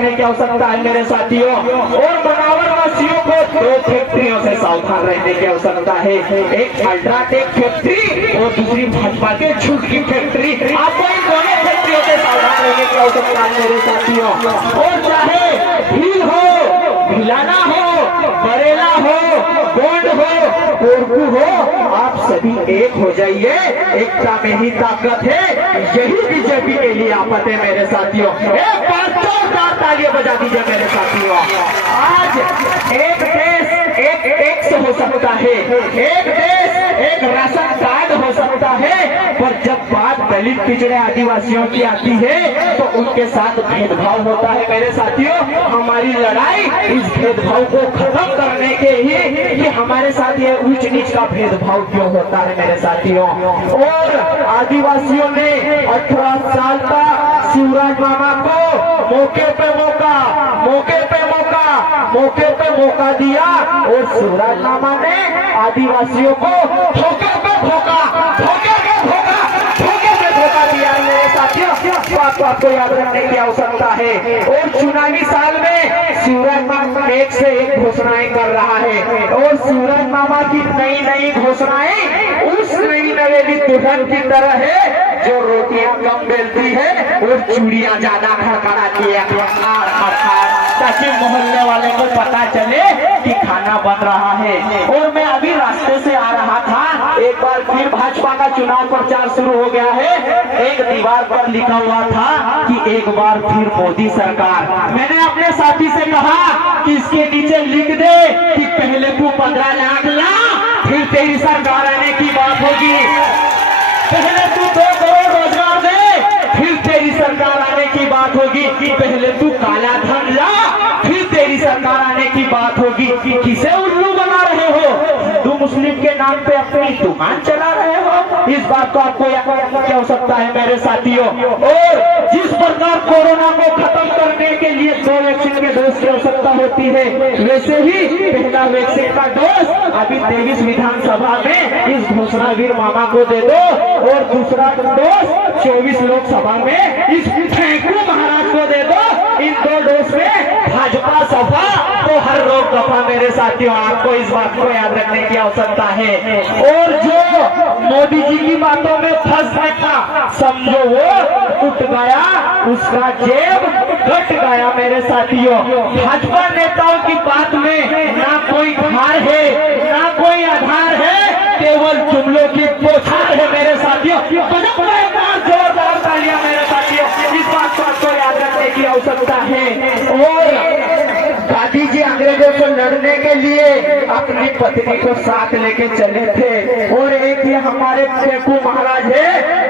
रखने की आवश्यकता है मेरे साथियों। और बनावर वासियों को 2 फैक्ट्रियों से सावधान रहने की आवश्यकता है, एक अल्ट्राटेक फैक्ट्री और दूसरी भाजपा के झूठ की फैक्ट्री। आपको इन दोनों फैक्ट्रियों से सावधान रहने की आवश्यकता है मेरे साथियों। और चाहे भील हो, भिलाना हो, बरेला हो, गोंड हो, कोरकू हो, आप सभी एक हो जाइए। एकता में ही ताकत है, यही बीजेपी के लिए आफत है मेरे साथियों। एक बार जोरदार तालियां बजा दीजिए मेरे साथियों। आज एक देश एक टैक्स हो सकता है, एक देश एक राशन कार्ड हो सकता है, पर जब बात दलित पिछड़े आदिवासियों की आती है तो उनके साथ भेदभाव होता है मेरे साथियों। हमारी लड़ाई इस भेदभाव को खत्म करने के लिए कि हमारे साथ ये ऊंच नीच का भेदभाव क्यों होता है मेरे साथियों। और आदिवासियों ने 18 साल का शिवराज मामा को मौके पे मौका दिया और शिवराज मामा ने आदिवासियों को धोखे पे धोखा दिया मेरे साथियों। बात को आपको याद रखने की आवश्यकता है। और चुनावी साल में शिवराज मामा एक से एक घोषणाएं कर रहा है और शिवराज मामा की नई घोषणाएं उस नई नवेली दुल्हन की तरह है जो रोटियां कम बेलती है और चूड़ियां ज्यादा खड़खड़ाती है, ताकि मोहल्ले वाले को पता चले कि खाना बन रहा है। और मैं अभी रास्ते से आ रहा था, एक बार फिर भाजपा का चुनाव प्रचार शुरू हो गया है। एक दीवार पर लिखा हुआ था कि एक बार फिर मोदी सरकार। मैंने अपने साथी से कहा कि इसके नीचे लिख दे कि पहले तू 15 लाख ला, फिर तेरी सरकार आने की बात होगी। पहले तू 2 करोड़ रोजगार दे, फिर तेरी सरकार आने की बात होगी। पहले तू काला धन ला, फिर तेरी सरकार आने की बात होगी। किसे उल्लू बना रहे हो? हिंदू मुस्लिम के नाम पे अपनी दुकान चला रहे हो? इस बात को आपको याद रखने की आवश्यकता है मेरे साथियों। और जिस प्रकार कोरोना को खत्म करने के लिए 2 वैक्सीन के डोज की आवश्यकता होती है, वैसे ही पहला वैक्सीन का डोज अभी 23 विधानसभा में इस घोषणावीर मामा को दे दो और दूसरा डोज 24 लोकसभा में इस फेंकू महाराज को दे दो। इन 2 डोज में भाजपा सभा तो हर रोक दफा मेरे साथियों। आपको इस बात को याद रखने की आवश्यकता है। और जो मोदी जी की बातों में फंस था, समझो वो उठ गया, उसका जेब कट गया मेरे साथियों। भाजपा नेताओं की बात में ना कोई धार है, ना कोई आधार है, केवल जुमलों की पोछार है मेरे साथियों। जोरदार तालियां मेरे साथियों। इस बात को आपको याद रखने की आवश्यकता है। और गांधी जी अंग्रेजों से लड़ने के लिए अपनी पत्नी को साथ लेके चले थे। और एक ये हमारे फेंकू महाराज है